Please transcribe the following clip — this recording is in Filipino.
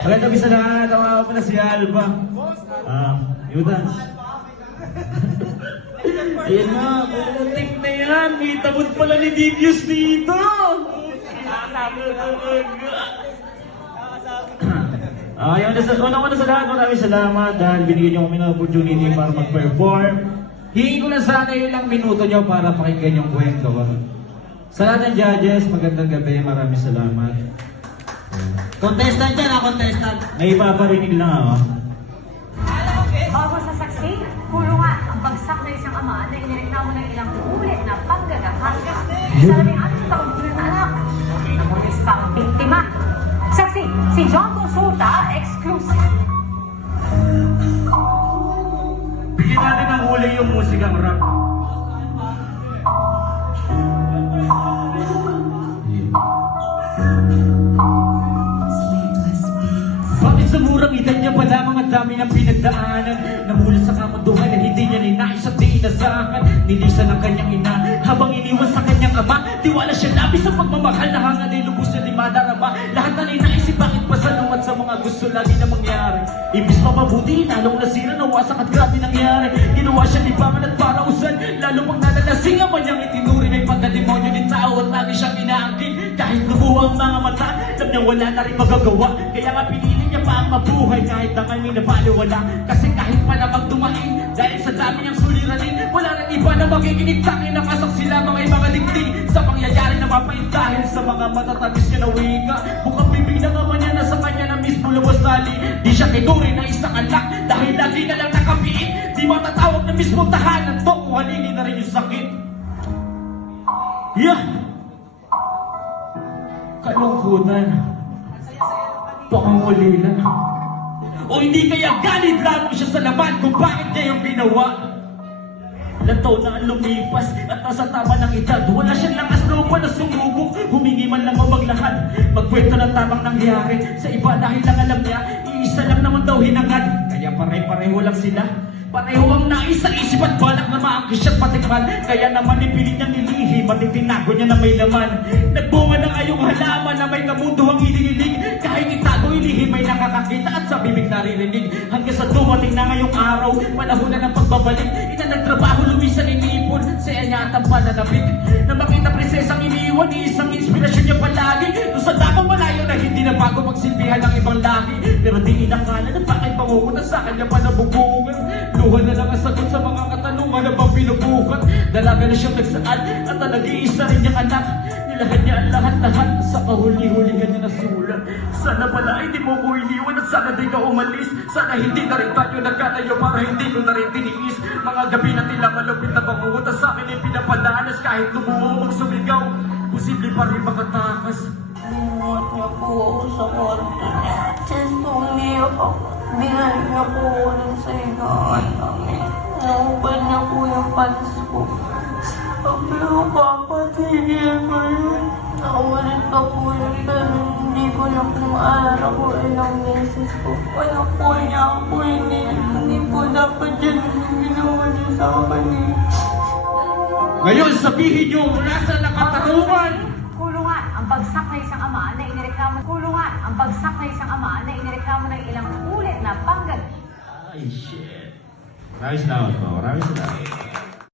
Magandang bisa lahat. Tawa ko na si Alba. Yudans. Ayan na, putik na yan. May tabot pala ni Digius dito. Ayun, una sa lahat, maraming salamat dahil binigyan niyo kami ng opportunity para mag-perform. Hingin ko lang sana ilang minuto niyo para pakinggan yung kwento ko. Sa lahat ng judges, magandang gabi, maraming salamat. Contestant dyan, contestant. May ipaparinig lang ako. Bago sa saksi, kulungan ang bagsak na isang ama na inireklamo ng ilang ulit na panggagahas sa 16 taong gulang na anak. Namulis pang biktima. Saksi, si John Consulta, exclusive. Bigyan natin ng huli yung musikang rap. Bakit sa murang edad niya pa lamang ang dami ng pinagdaanan? Namulat sa kamunduhan na hindi niya ninais at di inasahan. Nilisan ng kanyang ina habang iniwan sa kanyang ama. Tiwala siya labis sa pagmamahal na hangad ay lubos niya di madarama. Lahat na ninaisip bakit pasalungat sa mga gusto lagi na mangyari. Ibig mapabuti, lalong nasira, nawasak at grabe nangyari. Ginawa siya libangan at parausan, lalo pang nalalasing ang kanyang itinurin ay pagkademonyo ni tao at lagi siyang inaangkin. Kahit lubuha ang mga mata, alam niya wala na rin magagawa. Kaya nga pinili niya pa ang mabuhay kahit na kami napaliwala. Kasi kahit pa na magdumain, dahil sa dami niyang suliranin, wala rin iba na makikinig, tangin na kasaksi lamang ay mga digdi sa pangyayari na mapain dahil sa mga matatamis niya na wika. Bukang bibig na naman niya na sa kanya na mismo luwas tali. Di siya kinurin na isang anak dahil lagi na lang nakapiin. Di matatawag na mismo tahanan to kung halili na rin yung sakit. Yeah! Kalungkutan. Pangungulila. O hindi kaya galit lamang siya sa laban kung bakit niya yung ginawa. Ilang taon na ang lumipas at nasa tama ng edad. Wala siyang lakas loob na sumubok. Humingi man lang o maglahad. Magkwento ng tamang nangyari sa iba dahil lang alam niya iisa lang naman daw hinangad. Kaya pare-pareho lang sila. Pareho ang nais sa isip at balak na maangkis siya't patikman. Kaya naman ipilit niyang nilihim at itinago niya na may laman. Nagbunga ng ayong halaman na may kamundo ang inilig. Kahit itago ilihim may nakakakita at sa bibig naririnig. Hanggang sa dumating na ngayong araw, panahon na ng pagbabalik. Ina nagtrabaho lumisan iniipon sa niya at ang pananabik. Na makita prinsesang iniwan, isang inspirasyon niya palagi. Doon sa dakong malayo na hindi na bago magsilbihan ng ibang lagi. Pero di inakala na bakit pangungunan sa kanya pa nabubungan. Luha na lang ang sagot sa mga katanungan na bang pinubukat. Dalaga na siyang nagsaad at ang nag-iisa rin niyang anak. Nilahan niya ang lahat-lahat sa kahuli-huligan niya na sulat. Sana pala ay di mo ko iniwan at sana di ka umalis. Sana hindi na rin tayo nagkatayo para hindi ko na rin tiniis. Mga gabi na tila malupit na bangungutas sa akin ay pinapadanas. Kahit lumuho magsumigaw, posible pa rin makatakas. Bumuot niya po ako sa kwarto niya. Since umiyak ako, binalik niya po ako dun sa higaan namin. Naubad niya po yung pants ko. Sabi ko, Papa, tigil ko yun. Naulit pa po yun, pero hindi ko na po maalala ko ilang beses ko. Wala po niya ako, hindi po dapat yun yung ginawa niya sa akin. Ngayon sabihin niyo mula sa nakatarungan. Kulungan ang bagsak na isang ama na inireklamo. Kulungan ang bagsak na isang ama na inireklamo ng ilang ulit na panggagahas. Ay, shit. Maraming salamat po. Maraming salamat.